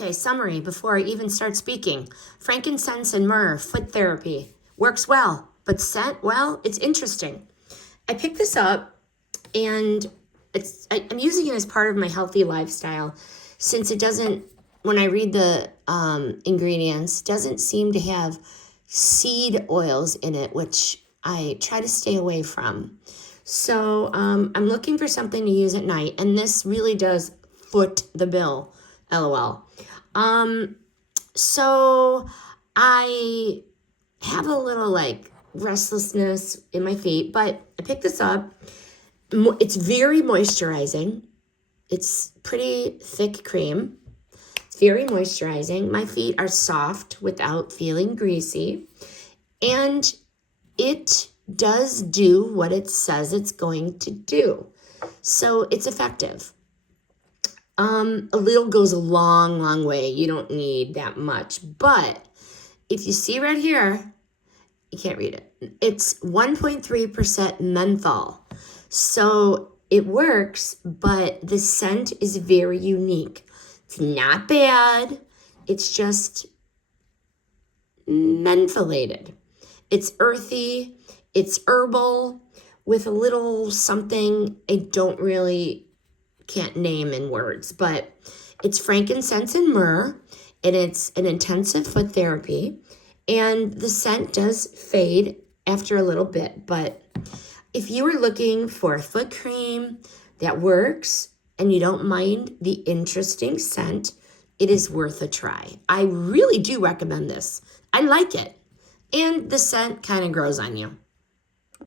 Okay, summary before I even start speaking. Frankincense and Myrrh foot therapy works well, but scent, well, it's interesting. I picked this up and I'm using it as part of my healthy lifestyle since it doesn't, when I read the ingredients, doesn't seem to have seed oils in it, which I try to stay away from. So I'm looking for something to use at night, and this really does foot the bill, LOL. So I have a little like restlessness in my feet, but I picked this up. It's very moisturizing. It's pretty thick cream. It's very moisturizing. My feet are soft without feeling greasy. And it does do what it says it's going to do. So it's effective. A little goes a long, long way. You don't need that much. But if you see right here, you can't read it. It's 1.3% menthol. So it works, but the scent is very unique. It's not bad. It's just mentholated. It's earthy. It's herbal with a little something can't name in words, but it's frankincense and myrrh, and it's an intensive foot therapy, and the scent does fade after a little bit. But if you are looking for a foot cream that works and you don't mind the interesting scent, it is worth a try. I really do recommend this. I like it, and the scent kind of grows on you.